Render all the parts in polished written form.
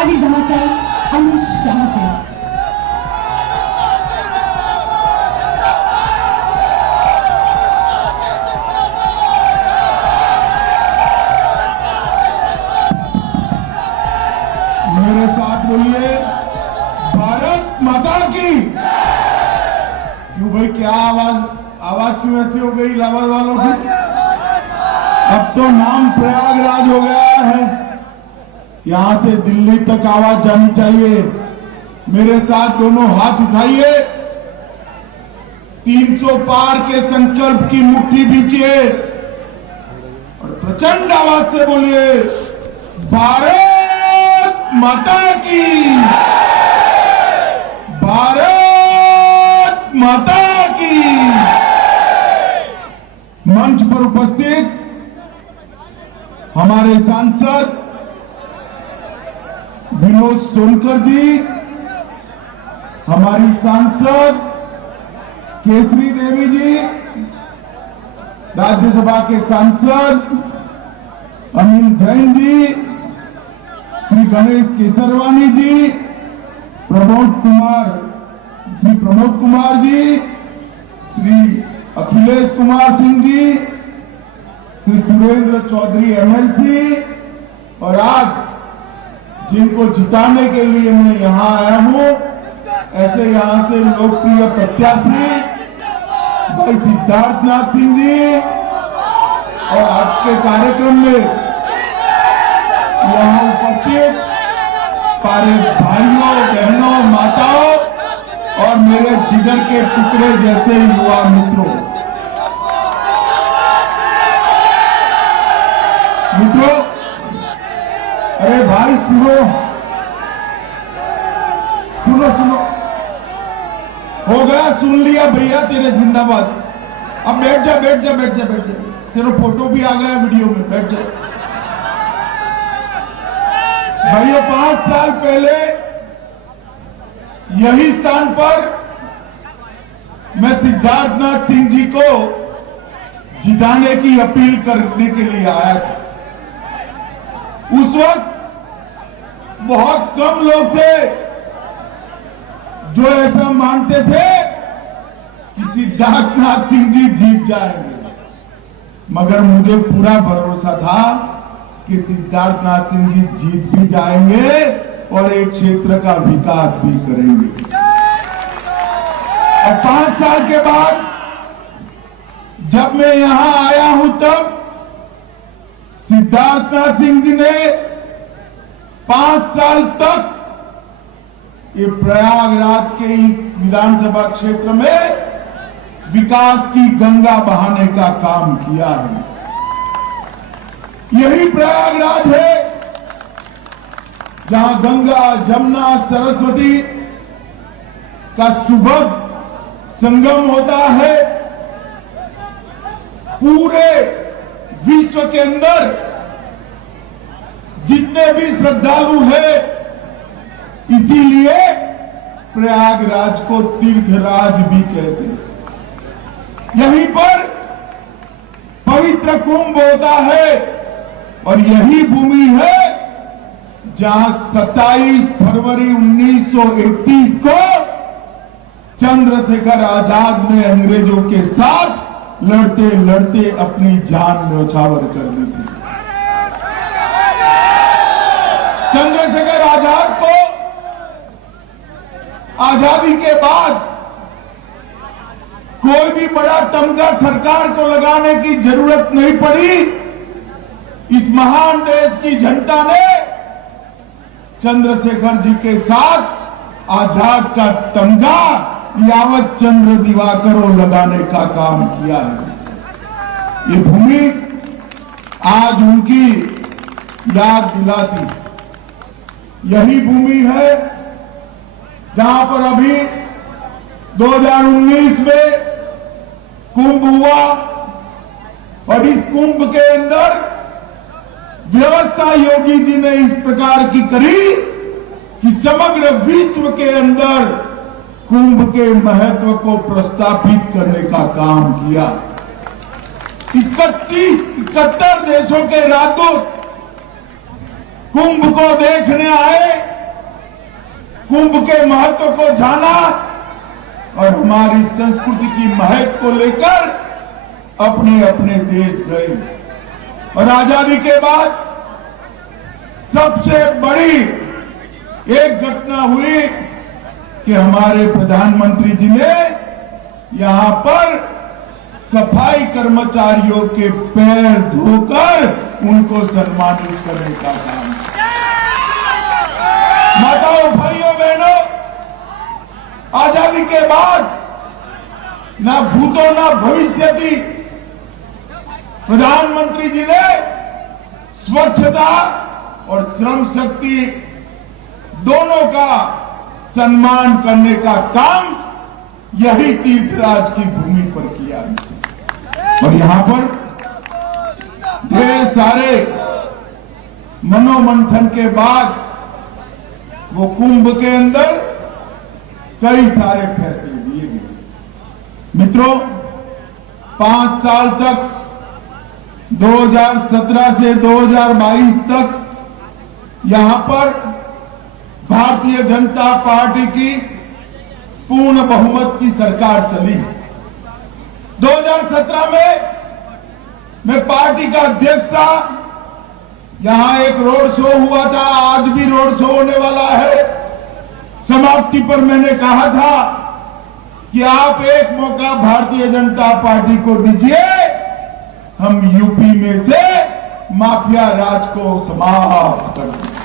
आणि धमाका अमित शहाचे मेरे साथ बोलिए भारत माता की। क्यों भाई, क्या आवाज क्यों ऐसी हो गई इलाहाबाद वालों की? अब तो नाम प्रयागराज हो गया है, यहां से दिल्ली तक आवाज जानी चाहिए। मेरे साथ दोनों हाथ उठाइए, 300 पार के संकल्प की मुट्ठी बीचिए और प्रचंड आवाज से बोलिए भारत माता की, भारत माता की। मंच पर उपस्थित हमारे सांसद विनोद सोनकर जी, हमारी सांसद केसरी देवी जी, राज्यसभा के सांसद अनिल जैन जी, श्री गणेश केसरवानी जी, श्री प्रमोद कुमार जी, श्री अखिलेश कुमार सिंह जी, श्री सुरेंद्र चौधरी एमएलसी, और आज जिनको जिताने के लिए मैं यहां आया हूं, ऐसे यहां से लोकप्रिय प्रत्याशी भाई सिद्धार्थनाथ सिंह जी, और आज के कार्यक्रम में यहां उपस्थित सारे भाइयों बहनों माताओं और मेरे जिगर के टुकड़े जैसे युवा मित्रों, अरे भाई सुनो सुनो सुनो, हो गया, सुन लिया भैया, तेरे जिंदाबाद। अब बैठ जा बैठ जा बैठ जा बैठ जा, तेरा फोटो भी आ गया वीडियो में, बैठ जा। भाइयों, 5 साल पहले यही स्थान पर मैं सिद्धार्थनाथ सिंह जी को जिताने की अपील करने के लिए आया था। उस वक्त बहुत कम लोग थे जो ऐसा मानते थे कि सिद्धार्थनाथ सिंह जी जीत जाएंगे, मगर मुझे पूरा भरोसा था कि सिद्धार्थनाथ सिंह जी जीत भी जाएंगे और एक क्षेत्र का विकास भी करेंगे। और 5 साल के बाद जब मैं यहां आया हूं, तब सिद्धार्थनाथ सिंह जी ने 5 साल तक ये प्रयागराज के इस विधानसभा क्षेत्र में विकास की गंगा बहाने का काम किया है। यही प्रयागराज है जहां गंगा जमुना सरस्वती का सुभग संगम होता है। पूरे विश्व के अंदर जितने भी श्रद्धालु हैं, इसीलिए प्रयागराज को तीर्थराज भी कहते हैं। यहीं पर पवित्र कुंभ होता है और यही भूमि है जहां 27 फरवरी 1931 को चंद्रशेखर आजाद ने अंग्रेजों के साथ लड़ते लड़ते अपनी जान न्यौछावर कर दी थी। चंद्रशेखर आजाद को आजादी के बाद कोई भी बड़ा तमगा सरकार को लगाने की जरूरत नहीं पड़ी। इस महान देश की जनता ने चंद्रशेखर जी के साथ आजाद का तमगा यावत चंद्र दिवाकरों लगाने का काम किया है। ये भूमि आज उनकी याद दिलाती, यही भूमि है जहां पर अभी 2019 में कुंभ हुआ और इस कुंभ के अंदर व्यवस्था योगी जी ने इस प्रकार की करी कि समग्र विश्व के अंदर कुंभ के महत्व को प्रस्तापित करने का काम किया। 71 देशों के राजदूत कुंभ को देखने आए, कुंभ के महत्व को जाना और हमारी संस्कृति की महक को लेकर अपने अपने देश गए। और आजादी के बाद सबसे बड़ी एक घटना हुई कि हमारे प्रधानमंत्री जी ने यहां पर सफाई कर्मचारियों के पैर धोकर उनको सम्मानित करने का काम। माताओं, भाइयों, बहनों, आजादी के बाद ना भूतो ना भविष्य थी, प्रधानमंत्री जी ने स्वच्छता और श्रम शक्ति दोनों का सम्मान करने का काम यही तीर्थराज की भूमि पर किया। और यहां पर ढेर सारे मनोमंथन के बाद वो कुंभ के अंदर कई सारे फैसले लिए गए। मित्रों, 5 साल तक 2017 से 2022 तक यहां पर भारतीय जनता पार्टी की पूर्ण बहुमत की सरकार चली। 2017 में मैं पार्टी का अध्यक्ष था। यहां एक रोड शो हुआ था, आज भी रोड शो होने वाला है। समाप्ति पर मैंने कहा था कि आप एक मौका भारतीय जनता पार्टी को दीजिए, हम यूपी में से माफिया राज को समाप्त कर देंगे।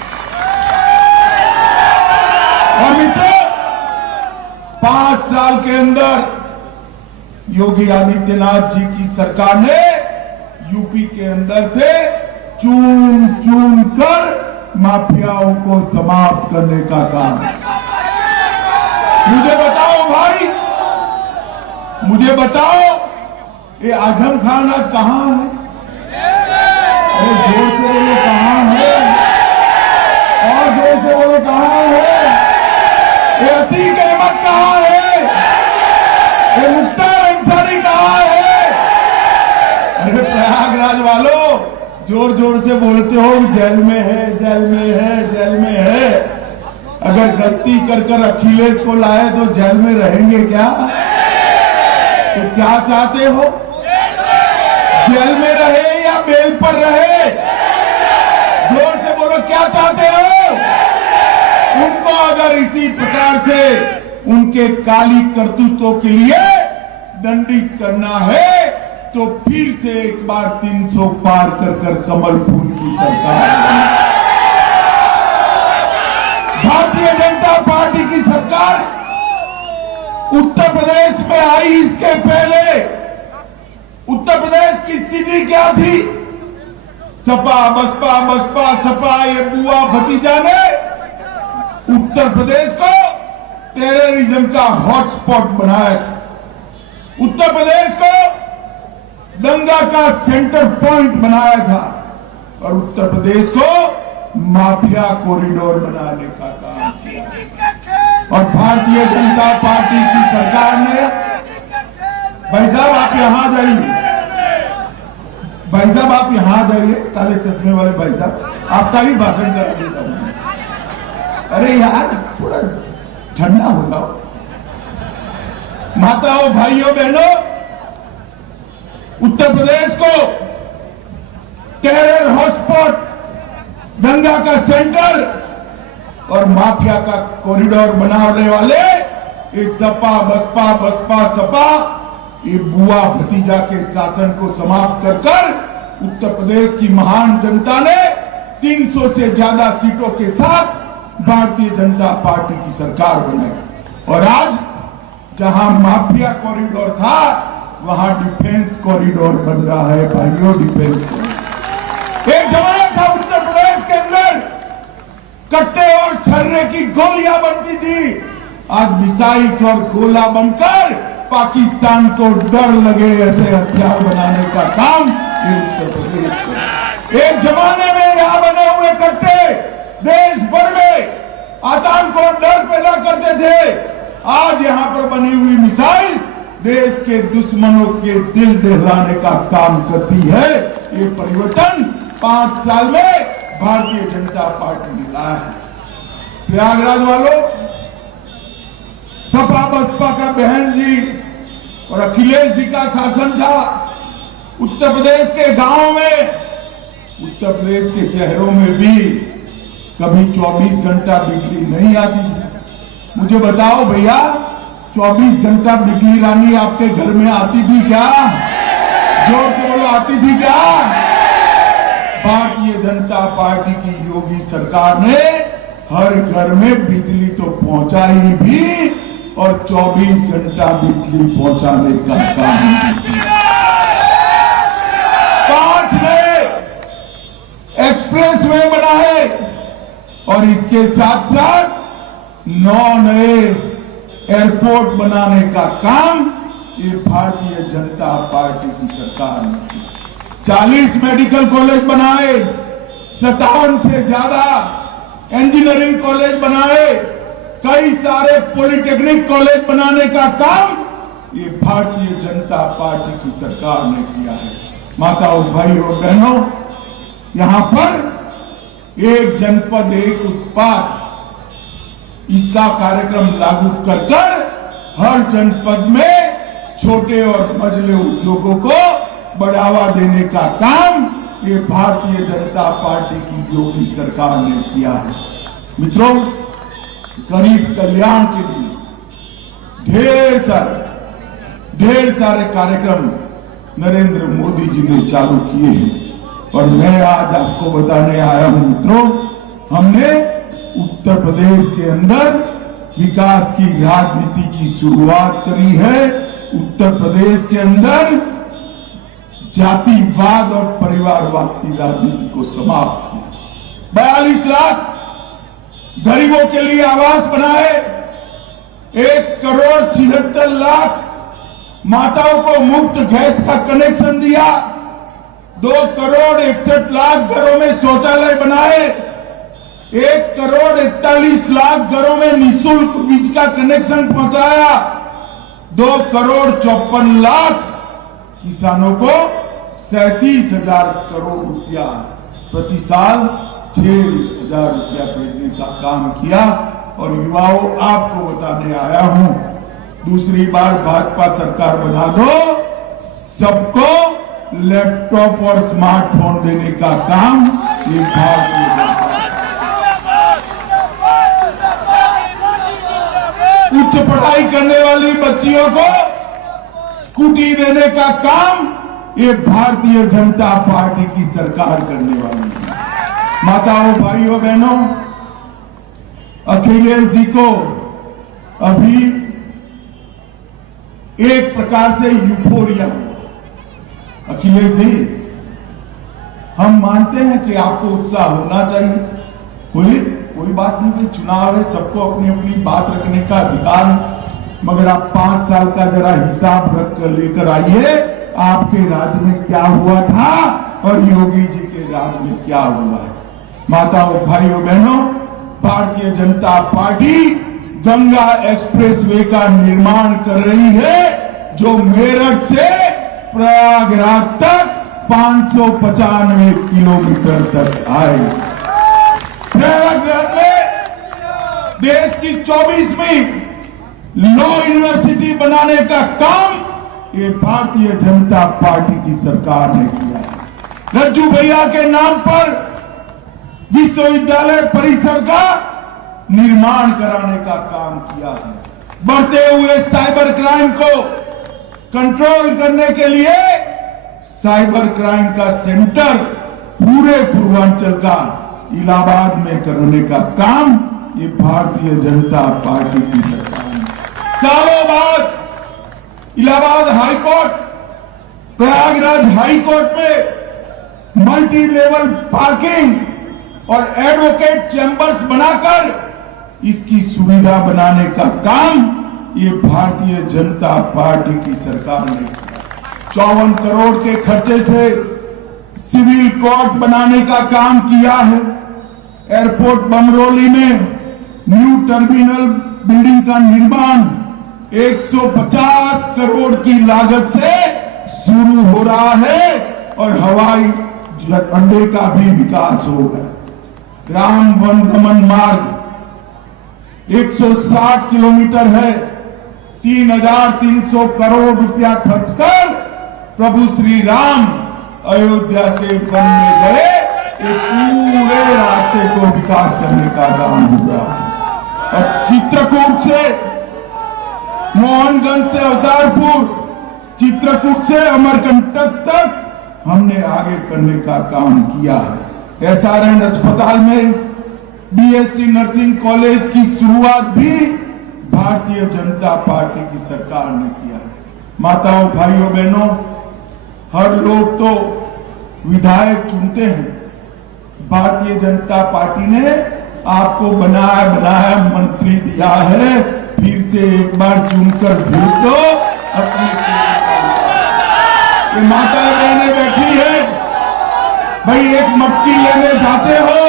और मित्रों, 5 साल के अंदर योगी आदित्यनाथ जी की सरकार ने यूपी के अंदर से चून चून कर माफियाओं को समाप्त करने का काम। मुझे बताओ भाई, मुझे बताओ, ये आजम खान आज कहां है? अरे जोर से बोलो, कहां है? और जोर से बोलो, कहां है? ये अतीक अहमद कहां है? ये मुख्तार अंसारी कहां है? अरे प्रयागराज वालों, जोर जोर से बोलते हो जेल में है, जेल में है, जेल में है। अगर गलती कर कर अखिलेश को लाए तो जेल में रहेंगे क्या? तो क्या चाहते हो, जेल में रहे या बेल पर रहे? जोर से बोलो, क्या चाहते हो? उनको अगर इसी प्रकार से उनके काली करतूतों के लिए दंडित करना है तो फिर से एक बार 300 पार कर कर कमल फूल की सरकार। भारतीय जनता पार्टी की सरकार उत्तर प्रदेश में आई, इसके पहले उत्तर प्रदेश की स्थिति क्या थी? सपा बसपा, बसपा सपा, ये बुआ भतीजा ने उत्तर प्रदेश को टेररिज्म का हॉटस्पॉट बनाया था। उत्तर प्रदेश को दंगा का सेंटर पॉइंट बनाया था और उत्तर प्रदेश को माफिया कॉरिडोर बनाने का काम किया। और भारतीय जनता पार्टी की सरकार ने, भाई साहब आप यहां जाइए, भाई साहब आप यहां जाइए, काले चश्मे वाले भाई साहब, आपका भी भाषण करा देता हूं। अरे यार थोड़ा ठंडा हो जाओ। माताओं, भाइयों, बहनों, उत्तर प्रदेश को टेरर हॉटस्पॉट, दंगा का सेंटर और माफिया का कॉरिडोर बनाने वाले इस सपा बसपा, बसपा सपा, ये बुआ भतीजा के शासन को समाप्त कर कर उत्तर प्रदेश की महान जनता ने 300 से ज्यादा सीटों के साथ भारतीय जनता पार्टी की सरकार बनाई। और आज जहां माफिया कॉरिडोर था वहां डिफेंस कॉरिडोर बन रहा है भाइयों, डिफेंस कॉरिडोर। एक जमाना था उत्तर प्रदेश के अंदर कट्टे और छर्रे की गोलियां बनती थी, आज मिसाइल और गोला बनकर पाकिस्तान को डर लगे ऐसे हथियार बनाने का काम ये उत्तर प्रदेश का। एक जमाने में यहां बने हुए कट्टे देश भर में आतंक और डर पैदा करते थे, आज यहां पर बनी हुई मिसाइल देश के दुश्मनों के दिल दहलाने का काम करती है। ये परिवर्तन 5 साल में भारतीय जनता पार्टी ने लाया है। प्रयागराज वालों, सपा बसपा का बहन जी और अखिलेश जी का शासन था। उत्तर प्रदेश के गांव में, उत्तर प्रदेश के शहरों में भी कभी 24 घंटा बिजली नहीं आती थी। मुझे बताओ भैया, 24 घंटा बिजली रानी आपके घर में आती थी क्या? जोर से बोलो, आती थी क्या? भारतीय जनता पार्टी की योगी सरकार ने हर घर में बिजली तो पहुंचाई भी और 24 घंटा बिजली पहुंचाने का काम। 5 नए एक्सप्रेस वे बनाए और इसके साथ साथ 9 नए एयरपोर्ट बनाने का काम ये भारतीय जनता पार्टी की सरकार ने किया। 40 मेडिकल कॉलेज बनाए, 57 से ज्यादा इंजीनियरिंग कॉलेज बनाए, कई सारे पॉलिटेक्निक कॉलेज बनाने का काम ये भारतीय जनता पार्टी की सरकार ने किया है। माताओं, भाई और बहनों, यहां पर एक जनपद एक उत्पाद इसका कार्यक्रम लागू कर हर जनपद में छोटे और मझले उद्योगों को बढ़ावा देने का काम ये भारतीय जनता पार्टी की योगी सरकार ने किया है। मित्रों, गरीब कल्याण के लिए ढेर सारे कार्यक्रम नरेंद्र मोदी जी ने चालू किए हैं और मैं आज आपको बताने आया हूं मित्रों, हमने उत्तर प्रदेश के अंदर विकास की राजनीति की शुरुआत करी है। उत्तर प्रदेश के अंदर जातिवाद और परिवारवाद की राजनीति को समाप्त किया। 42 लाख गरीबों के लिए आवास बनाए, 1 करोड़ 76 लाख माताओं को मुफ्त गैस का कनेक्शन दिया, 2 करोड़ 61 लाख घरों में शौचालय बनाए, 1 करोड़ 41 लाख घरों में निःशुल्क बिजली का कनेक्शन पहुंचाया, 2 करोड़ 54 लाख किसानों को 37,000 करोड़ रुपया प्रति साल 6,000 रुपया भेजने का काम किया। और युवाओं, आपको बताने आया हूं, दूसरी बार भाजपा सरकार बना दो, सबको लैपटॉप और स्मार्टफोन देने का काम ये भारतीय जनता। उच्च पढ़ाई करने वाली बच्चियों को स्कूटी देने का काम ये भारतीय जनता पार्टी की सरकार करने वाली है। माताओं, भाइयों, बहनों, अखिलेश जी को अभी एक प्रकार से यूफोरिया हुआ। अखिलेश जी, हम मानते हैं कि आपको उत्साह होना चाहिए, कोई बात नहीं कि चुनाव है, सबको अपनी अपनी बात रखने का अधिकार है, मगर आप 5 साल का जरा हिसाब रख कर लेकर आइए, आपके राज्य में क्या हुआ था और योगी जी के राज्य में क्या हुआ है। माताओं, भाइयों, बहनों, भारतीय जनता पार्टी गंगा एक्सप्रेसवे का निर्माण कर रही है, जो मेरठ से प्रयागराज तक 595 किलोमीटर तक आए। प्रयागराज में देश की 24वीं लॉ यूनिवर्सिटी बनाने का काम ये भारतीय जनता पार्टी की सरकार ने किया है। रज्जू भैया के नाम पर विश्वविद्यालय परिसर का निर्माण कराने का काम किया है। बढ़ते हुए साइबर क्राइम को कंट्रोल करने के लिए साइबर क्राइम का सेंटर पूरे पूर्वांचल का इलाहाबाद में करने का काम ये भारतीय जनता पार्टी की सरकार ने। सालों बाद इलाहाबाद हाईकोर्ट, प्रयागराज हाईकोर्ट में मल्टी लेवल पार्किंग और एडवोकेट चैंबर्स बनाकर इसकी सुविधा बनाने का काम ये भारतीय जनता पार्टी की सरकार ने किया। 54 करोड़ के खर्चे से सिविल कोर्ट बनाने का काम किया है। एयरपोर्ट बमरोली में न्यू टर्मिनल बिल्डिंग का निर्माण 150 करोड़ की लागत से शुरू हो रहा है और हवाई अड्डे का भी विकास होगा। राम वनगमन मार्ग 160 किलोमीटर है। 3,300 करोड़ रुपया खर्च कर प्रभु श्री राम अयोध्या से वन में गए। एक पूरे रास्ते को विकास करने का काम हुआ। और चित्रकूट से, मोहनगंज से अवतारपुर, चित्रकूट से अमरकंटक तक हमने आगे करने का काम किया है। SRN अस्पताल में BSc नर्सिंग कॉलेज की शुरुआत भी भारतीय जनता पार्टी की सरकार ने किया है। माताओं, भाइयों, बहनों, हर लोग तो विधायक चुनते हैं, भारतीय जनता पार्टी ने आपको बनाया मंत्री दिया है। फिर से एक बार चुनकर भेज दो अपनी। ये माताएं बहनें बैठी है, भाई एक मटकी लेने जाते हो,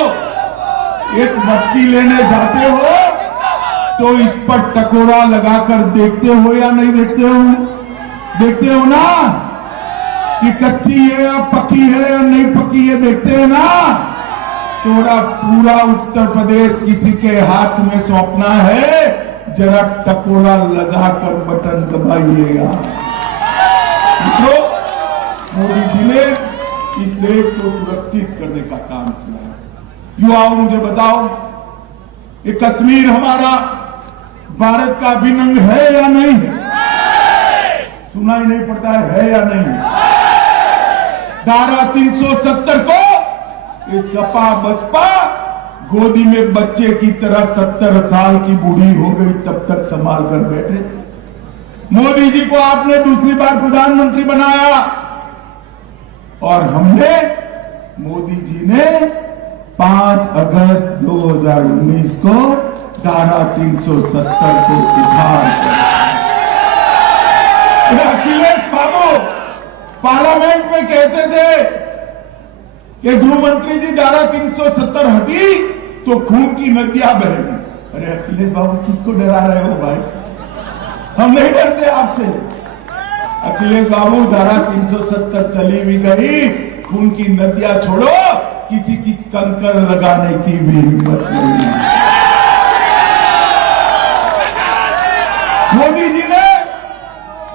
एक मटकी लेने जाते हो तो इस पर टकोरा लगाकर देखते हो या नहीं देखते हो? देखते हो ना कि कच्ची है या पक्की है या नहीं पक्की है, देखते हैं ना। पूरा उत्तर प्रदेश किसी के हाथ में सौंपना है, जरा टकोरा लगाकर बटन दबाइएगा। मित्रों, मोदी जी ने इस देश को सुरक्षित करने का काम किया है। युवाओं, मुझे बताओ, ये कश्मीर हमारा भारत का अभिन्न अंग है या नहीं है? सुनाई नहीं पड़ता है या नहीं? धारा 370 को ये सपा बसपा गोदी में बच्चे की तरह 70 साल की बूढ़ी हो गई तब तक संभाल कर बैठे। मोदी जी को आपने दूसरी बार प्रधानमंत्री बनाया और हमने, मोदी जी ने 5 अगस्त 2019 को धारा 370 को उठार कर अखिलेश बाबू पार्लियामेंट में कहते थे कि गृह मंत्री जी धारा 370 हटी तो खून की नदियां बहेगी। अरे अखिलेश बाबू, किसको डरा रहे हो भाई? हम नहीं डरते आपसे। अखिलेश बाबू, धारा 370 चली भी गई, खून की नदियां छोड़ो, किसी की कंकर लगाने की भी हिम्मत नहीं। मोदी जी ने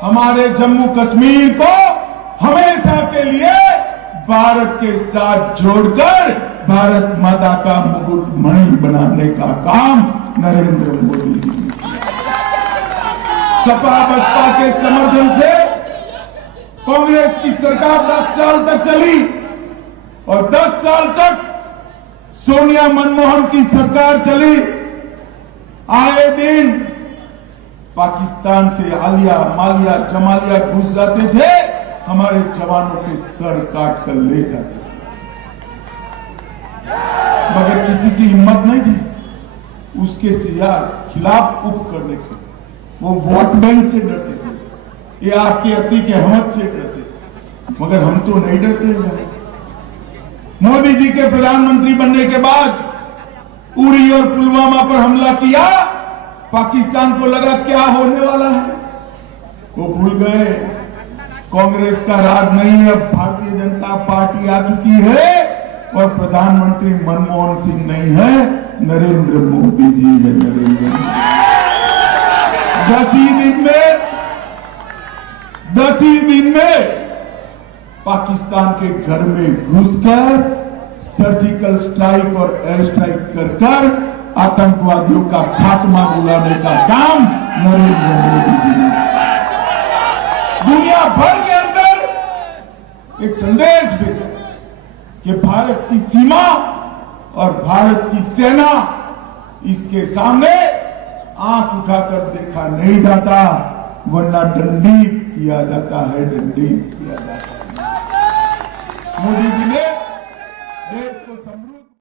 हमारे जम्मू कश्मीर को हमेशा के लिए भारत के साथ जोड़कर भारत माता का मुकुट मणि बनाने का काम नरेंद्र मोदी जी ने किया। सपा बसपा के समर्थन से कांग्रेस की सरकार 10 साल तक चली और 10 साल तक सोनिया मनमोहन की सरकार चली। आए दिन पाकिस्तान से आलिया, मालिया, जमालिया घुस जाते थे, हमारे जवानों के सर काट कर ले जाते, मगर किसी की हिम्मत नहीं थी उसके खिलाफ उप करने की। वो वोट बैंक से डरते थे, ये आपके अति के हमत से डरते थे, मगर हम तो नहीं डरते हैं। मोदी जी के प्रधानमंत्री बनने के बाद उरी और पुलवामा पर हमला किया, पाकिस्तान को लगा क्या होने वाला है, वो भूल गए कांग्रेस का राज नहीं है, अब भारतीय जनता पार्टी आ चुकी है और प्रधानमंत्री मनमोहन सिंह नहीं है, नरेंद्र मोदी जी है। नरेंद्र मोदी 10 ही दिन में पाकिस्तान के घर में घुसकर सर्जिकल स्ट्राइक और एयर स्ट्राइक कर आतंकवादियों का खात्मा बुलाने का काम नरेंद्र मोदी जी ने। दुनिया भर के अंदर एक संदेश भेजा कि भारत की सीमा और भारत की सेना, इसके सामने आंख उठाकर देखा नहीं जाता, वरना दंडित किया जाता है, दंडित किया जाता है। मोदी जी ने देश को समृद्ध